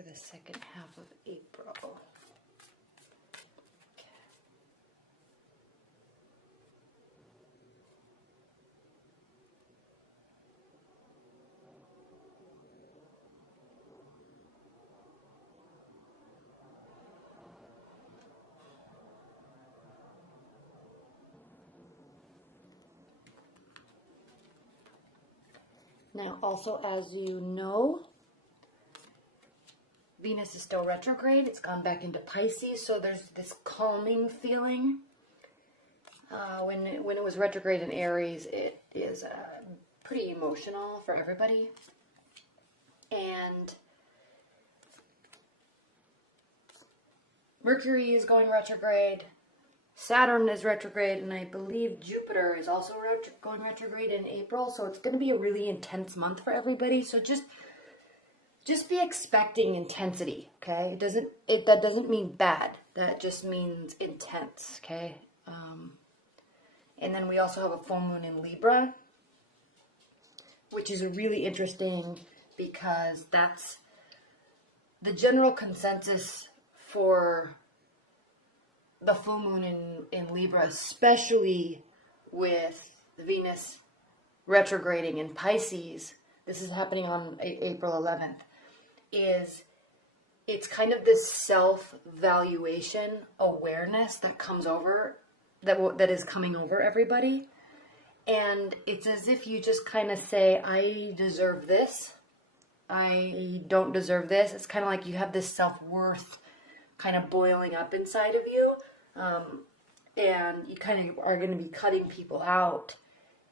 for the second half of April. Now, also, as you know, Venus is still retrograde. It's gone back into Pisces, so there's this calming feeling. When it was retrograde in Aries, it is pretty emotional for everybody. And Mercury is going retrograde. Saturn is retrograde, and I believe Jupiter is also going retrograde in April. So it's going to be a really intense month for everybody. So just be expecting intensity, okay? That doesn't mean bad. That just means intense, okay? And then we also have a full moon in Libra, which is really interesting because that's the general consensus for the full moon in Libra, especially with Venus retrograding in Pisces. This is happening on April 11th. It's kind of this self-valuation awareness that comes over, that is coming over everybody. And it's as if you just kind of say, I deserve this. I don't deserve this. It's kind of like you have this self-worth kind of boiling up inside of you. And you kind of are going to be cutting people out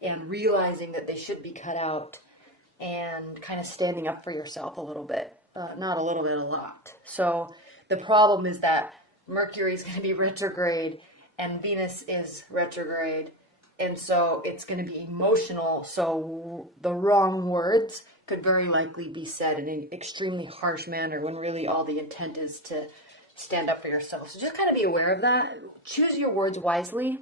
and realizing that they should be cut out and kind of standing up for yourself a little bit. Not a little bit, a lot. So the problem is that Mercury is going to be retrograde and Venus is retrograde. And so it's going to be emotional. So the wrong words could very likely be said in an extremely harsh manner when really all the intent is to stand up for yourself. So just kind of be aware of that. Choose your words wisely.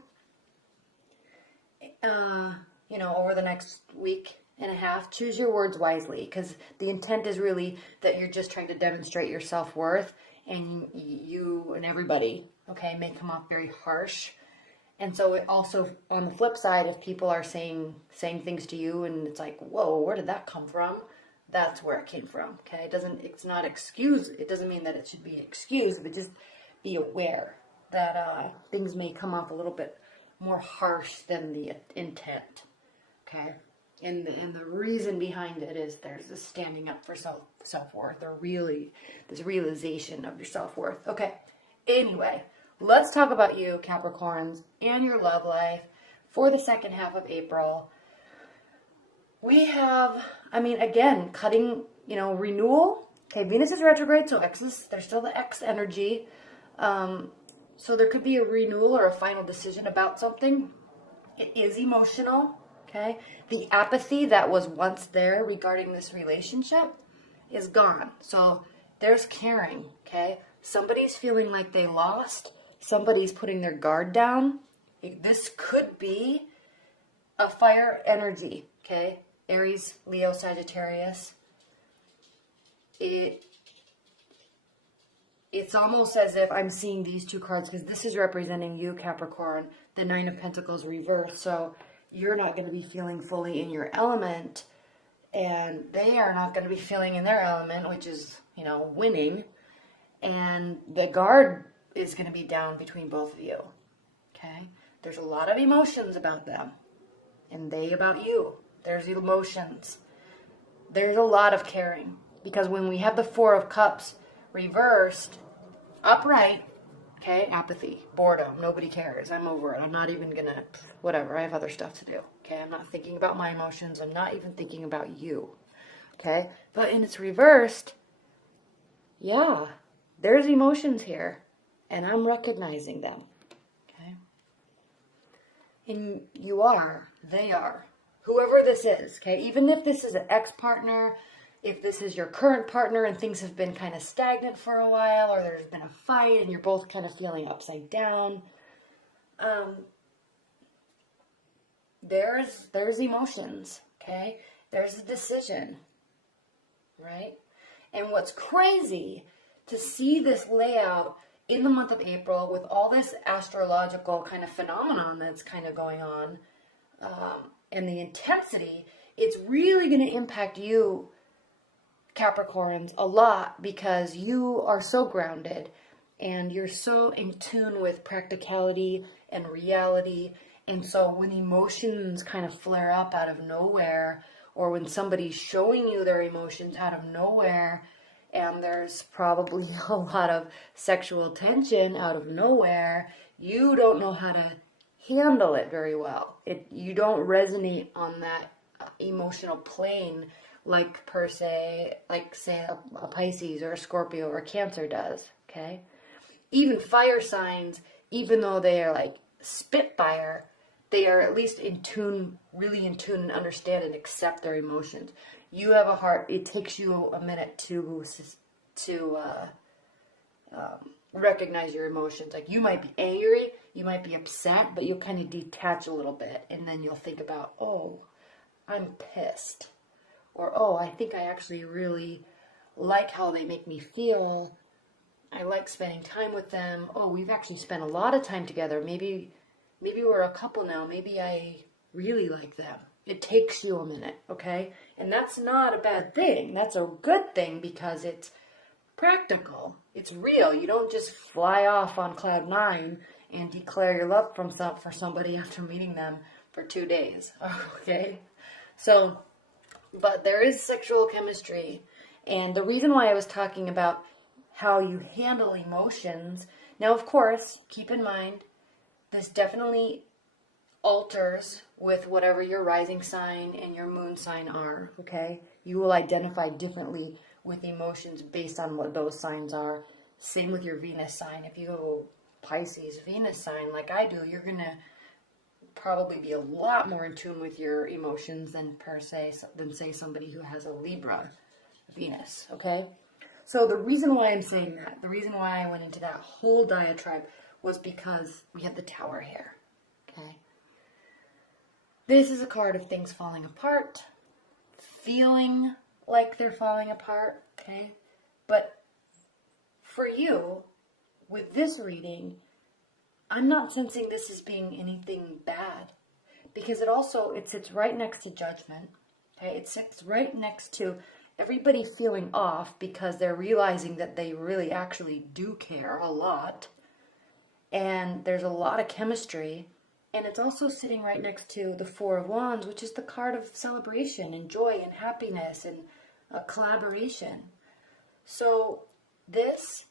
Over the next week and a half, choose your words wisely, because the intent is really that you're just trying to demonstrate your self-worth, and you and everybody, okay, may come off very harsh. And so it also, on the flip side, if people are saying things to you and it's like, whoa, where did that come from? That's where it came from, okay? It's not excused. It doesn't mean that it should be excused, but just be aware that things may come off a little bit more harsh than the intent, okay? And the reason behind it is there's this standing up for self-worth, or really this realization of your self-worth. Okay, anyway, let's talk about you, Capricorns, and your love life for the second half of April. We have, again, cutting, renewal. Okay, Venus is retrograde, so there's still the X energy. So there could be a renewal or a final decision about something. It is emotional, okay? The apathy that was once there regarding this relationship is gone. So there's caring, okay? Somebody's feeling like they lost. Somebody's putting their guard down. This could be a fire energy, okay? Aries, Leo, Sagittarius. It's almost as if I'm seeing these two cards, because this is representing you, Capricorn, the Nine of Pentacles reversed. So you're not going to be feeling fully in your element, and they are not going to be feeling in their element, which is, winning. And the guard is going to be down between both of you, okay? There's a lot of emotions about them, and they about you. There's emotions. There's a lot of caring, because when we have the Four of Cups reversed, upright, okay, apathy, boredom, nobody cares, I'm over it, I'm not even gonna, whatever, I have other stuff to do, okay, I'm not thinking about my emotions, I'm not even thinking about you, okay, but in it's reversed, yeah, there's emotions here, and I'm recognizing them, okay, and you are, they are, whoever this is, okay, even if this is an ex-partner, if this is your current partner and things have been kind of stagnant for a while, or there's been a fight and you're both kind of feeling upside down, there's emotions, okay? There's a decision, right? And what's crazy to see this layout in the month of April with all this astrological kind of phenomenon that's kind of going on, and the intensity, it's really going to impact you, Capricorns, a lot, because you are so grounded and you're so in tune with practicality and reality. And so when emotions kind of flare up out of nowhere, or when somebody's showing you their emotions out of nowhere, and there's probably a lot of sexual tension out of nowhere, you don't know how to handle it very well. You don't resonate on that emotional plane like say a Pisces or a Scorpio or a Cancer does, okay? Even fire signs, even though they are like spitfire, they are at least in tune, really in tune, and understand and accept their emotions. You have a heart. It takes you a minute to recognize your emotions. Like, you might be angry, you might be upset, but you'll kind of detach a little bit, and then you'll think about, oh, I'm pissed. Or, oh, I think I actually really like how they make me feel. I like spending time with them. Oh, we've actually spent a lot of time together. Maybe we're a couple now. Maybe I really like them. It takes you a minute, okay? And that's not a bad thing. That's a good thing because it's practical. It's real. You don't just fly off on cloud 9 and declare your love for somebody after meeting them for 2 days, okay? So, but there is sexual chemistry. And the reason why I was talking about how you handle emotions, now, of course, keep in mind, this definitely alters with whatever your rising sign and your moon sign are, okay? You will identify differently with emotions based on what those signs are. Same with your Venus sign. If you go Pisces Venus sign like I do, you're going to probably be a lot more in tune with your emotions than say somebody who has a Libra Venus, okay? So the reason why I'm saying that, the reason why I went into that whole diatribe was because we have the Tower here, okay? This is a card of things falling apart, feeling like they're falling apart, okay? But for you, with this reading, I'm not sensing this as being anything bad, because it sits right next to Judgment, okay? It sits right next to everybody feeling off because they're realizing that they really actually do care a lot, and there's a lot of chemistry. And it's also sitting right next to the Four of Wands, which is the card of celebration and joy and happiness and collaboration. So this,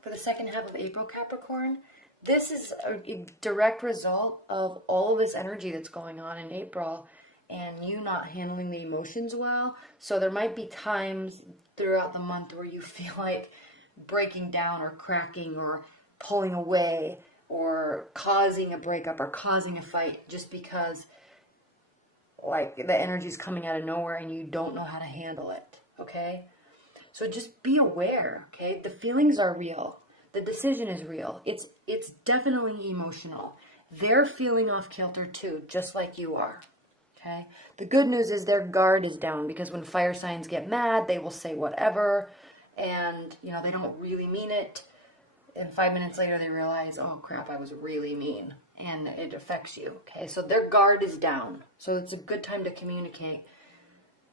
for the second half of April, Capricorn, this is a direct result of all of this energy that's going on in April and you not handling the emotions well. So there might be times throughout the month where you feel like breaking down or cracking or pulling away, or causing a breakup or causing a fight just because like the energy's coming out of nowhere and you don't know how to handle it, okay? So just be aware, okay? The feelings are real. The decision is real. It's definitely emotional. They're feeling off kilter too, just like you are, okay? The good news is their guard is down, because when fire signs get mad, they will say whatever, and they don't really mean it. And 5 minutes later, they realize, oh crap, I was really mean. And it affects you, okay? So their guard is down. So it's a good time to communicate.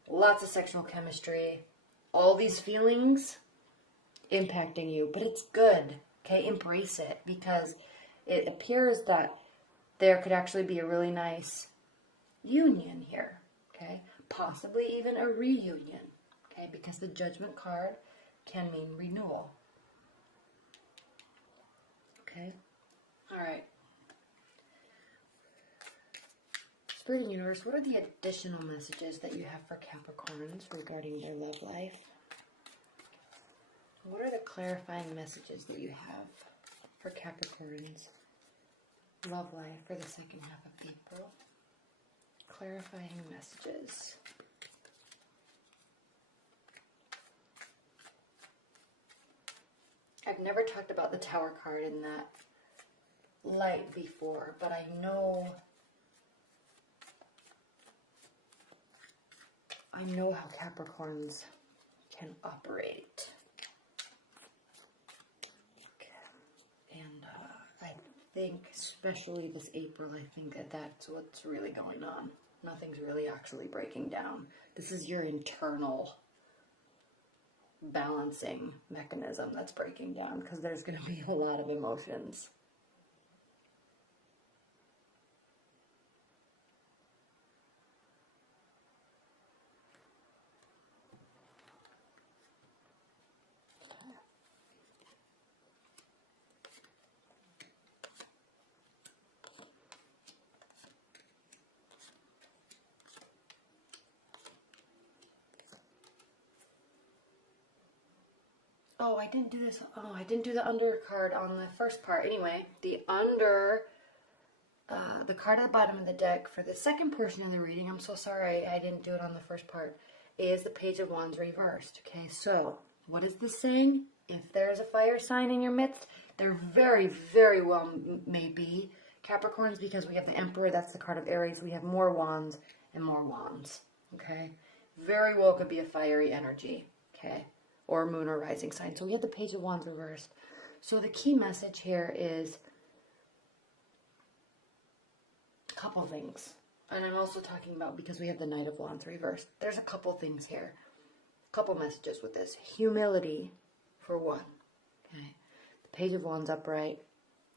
Lots of sexual chemistry. All these feelings impacting you. But it's good, okay? Embrace it. Because it appears that there could actually be a really nice union here, okay? Possibly even a reunion, okay? Because the Judgment card can mean renewal. Okay, all right. Spirit and Universe, what are the additional messages that you have for Capricorns regarding their love life? What are the clarifying messages that you have for Capricorns' love life for the second half of April? Clarifying messages. I've never talked about the Tower card in that light before, but I know how Capricorns can operate. Okay. And I think, especially this April, I think that that's what's really going on. Nothing's really actually breaking down. This is your internal balancing mechanism that's breaking down, because there's going to be a lot of emotions. Oh, I didn't do this. Oh, I didn't do the under card on the first part. Anyway, the under, the card at the bottom of the deck for the second portion of the reading, I'm so sorry I didn't do it on the first part, is the Page of Wands reversed. Okay, so what is this saying? If there's a fire sign in your midst, there very, very well may be Capricorns, because we have the Emperor, that's the card of Aries. We have more wands and more wands. Okay, very well could be a fiery energy. Okay. Or moon or rising sign. So we have the Page of Wands reversed. So the key message here is a couple things. And I'm also talking about, because we have the Knight of Wands reversed, there's a couple things here. A couple messages with this. Humility, for one. Okay. The Page of Wands upright.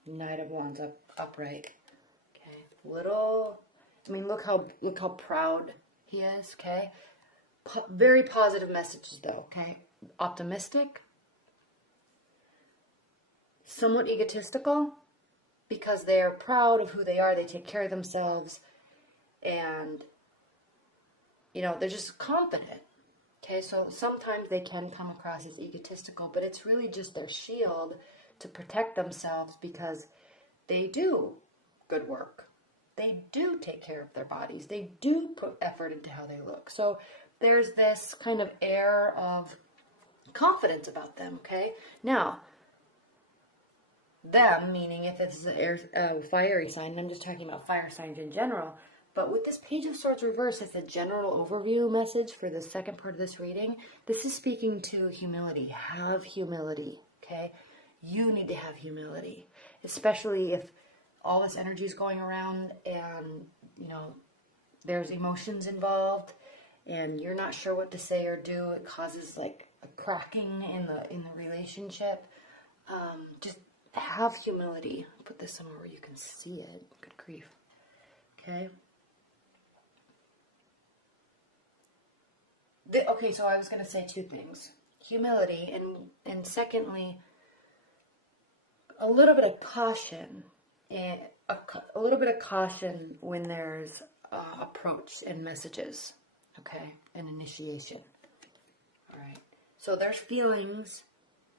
Knight of Wands upright. Okay. Little, I mean, look how proud he is. Okay. Very positive messages though. Okay. Optimistic, somewhat egotistical, because they are proud of who they are, they take care of themselves, and they're just confident. Okay, so sometimes they can come across as egotistical, but it's really just their shield to protect themselves, because they do good work, they do take care of their bodies, they do put effort into how they look. So there's this kind of air of confidence about them. Okay, now them meaning if it's a fiery sign, I'm just talking about fire signs in general. But with this Page of Swords reverse, it's a general overview message for the second part of this reading. This is speaking to humility. Have humility. Okay, you need to have humility, especially if all this energy is going around and there's emotions involved and you're not sure what to say or do. It causes like a cracking in the relationship. Just have humility. I'll put this somewhere where you can see it. Good grief. Okay. Okay, so I was going to say two things. Humility, and secondly, a little bit of caution. And a little bit of caution when there's approach and messages. Okay, and initiation. All right. So there's feelings,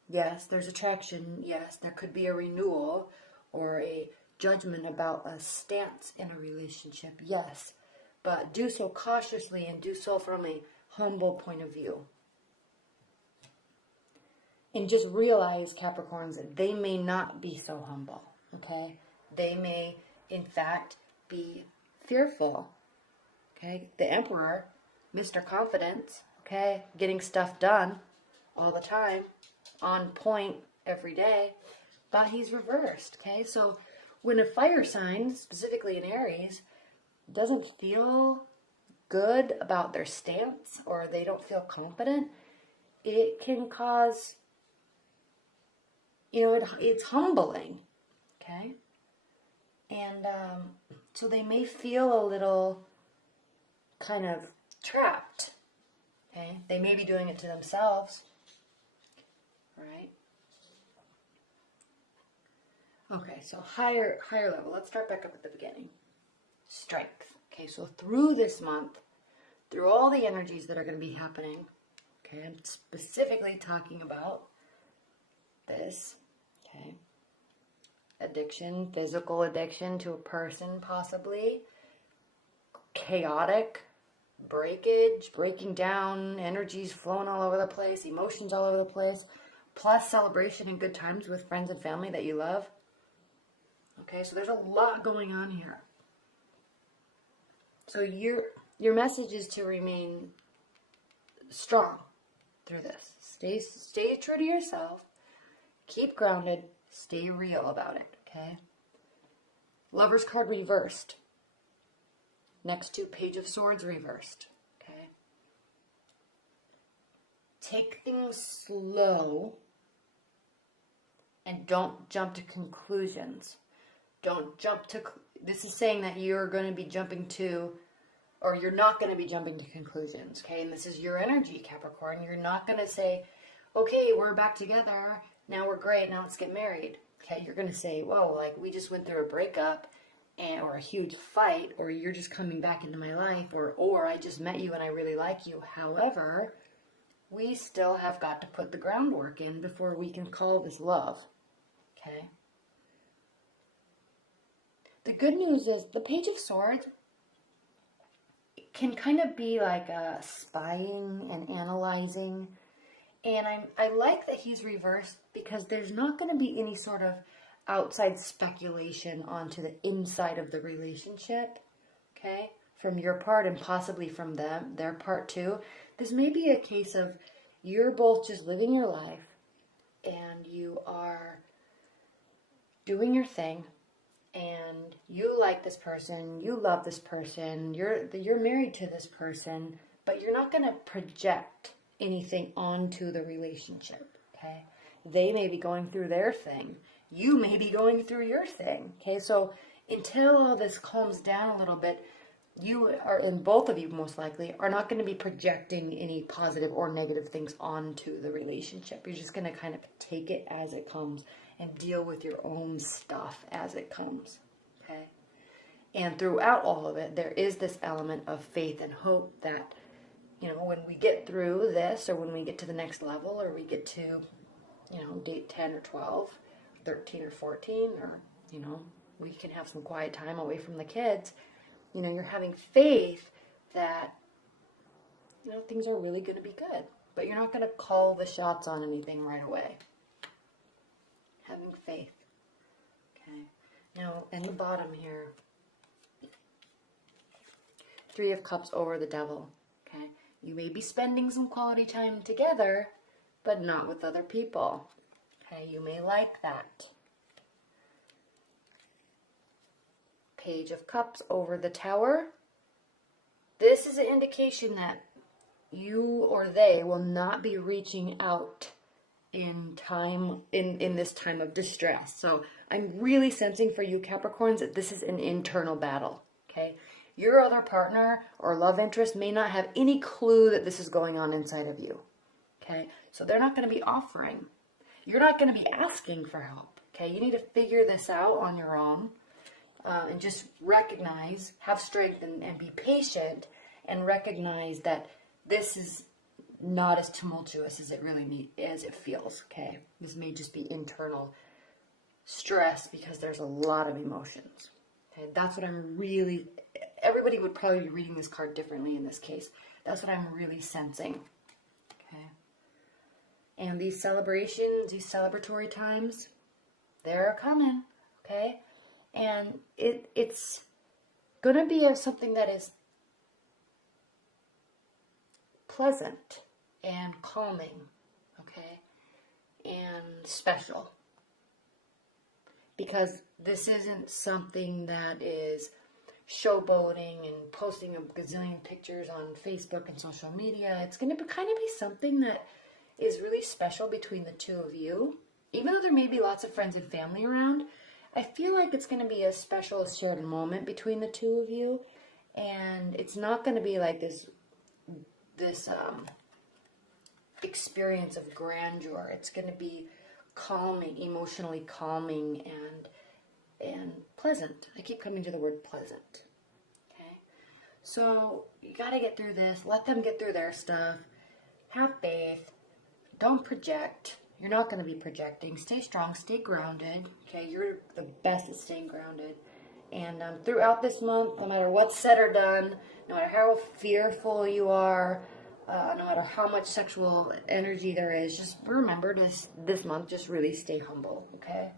yes. There's attraction, yes. There could be a renewal or a judgment about a stance in a relationship, yes. But do so cautiously and do so from a humble point of view. And just realize, Capricorns, that they may not be so humble, okay? They may, in fact, be fearful, okay? The Emperor, Mr. Confidence, okay? Getting stuff done all the time, on point every day, but he's reversed, okay? So when a fire sign, specifically in Aries, doesn't feel good about their stance or they don't feel confident, it can cause, it's humbling, okay? And so they may feel a little kind of trapped, okay? They may be doing it to themselves. Right? Okay, so higher level. Let's start back up at the beginning. Strength. Okay, so through this month, through all the energies that are going to be happening, okay, I'm specifically talking about this, okay, addiction, physical addiction to a person possibly, chaotic, breakage, breaking down, energies flowing all over the place, emotions all over the place, plus celebration and good times with friends and family that you love. Okay, so there's a lot going on here. So your message is to remain strong. through this. Stay true to yourself. Keep grounded. Stay real about it, okay? Lover's card reversed. Next to Page of Swords reversed, okay? Take things slow and don't jump to conclusions. Don't jump to... This is saying that you're going to be jumping to, or you're not going to be jumping to conclusions, okay? And this is your energy, Capricorn. You're not going to say, okay, we're back together. Now we're great. Now let's get married. Okay, you're going to say, whoa, like we just went through a breakup or a huge fight, or you're just coming back into my life, or I just met you and I really like you. However, we still have got to put the groundwork in before we can call this love. Okay? The good news is the Page of Swords can kind of be like a spying and analyzing. And I like that he's reversed because there's not going to be any sort of outside speculation onto the inside of the relationship, okay, from your part and possibly from them, their part too. This may be a case of you're both just living your life and you are doing your thing and you like this person, you love this person, you're married to this person, but you're not going to project anything onto the relationship, okay? They may be going through their thing. You may be going through your thing, okay? So until all this calms down a little bit, you are, and both of you most likely, are not going to be projecting any positive or negative things onto the relationship. You're just going to kind of take it as it comes and deal with your own stuff as it comes, okay? And throughout all of it, there is this element of faith and hope that, you know, when we get through this, or when we get to the next level, or we get to, you know, date 10 or 12, 13 or 14, or, you know, we can have some quiet time away from the kids. You know, you're having faith that, you know, things are really going to be good. But you're not going to call the shots on anything right away. Having faith. Okay. Now, in the bottom here, 3 of Cups over the Devil. Okay. You may be spending some quality time together, but not with other people. Okay, you may like that. Page of Cups over the Tower. This is an indication that you or they will not be reaching out in this time of distress. So I'm really sensing for you Capricorns that this is an internal battle. Okay, your other partner or love interest may not have any clue that this is going on inside of you. Okay, so they're not going to be offering. You're not going to be asking for help. Okay, you need to figure this out on your own. And just recognize, have strength, and be patient, and recognize that this is not as tumultuous as it feels. Okay, this may just be internal stress because there's a lot of emotions. Okay, that's what I'm really. Everybody would probably be reading this card differently in this case. That's what I'm really sensing. Okay, and these celebrations, these celebratory times, they're coming. Okay. And it's going to be something that is pleasant and calming, okay, and special. Because this isn't something that is showboating and posting a gazillion pictures on Facebook and social media. It's going to kind of be something that is really special between the two of you. Even though there may be lots of friends and family around, I feel like it's going to be a special shared moment between the two of you, and it's not going to be like this experience of grandeur. It's going to be calming, emotionally calming, and pleasant. I keep coming to the word pleasant. Okay, so you got to get through this. Let them get through their stuff. Have faith. Don't project. You're not going to be projecting. Stay strong. Stay grounded. Okay, you're the best at staying grounded. And throughout this month, no matter what's said or done, no matter how fearful you are, no matter how much sexual energy there is, just remember this month, just really stay humble, okay?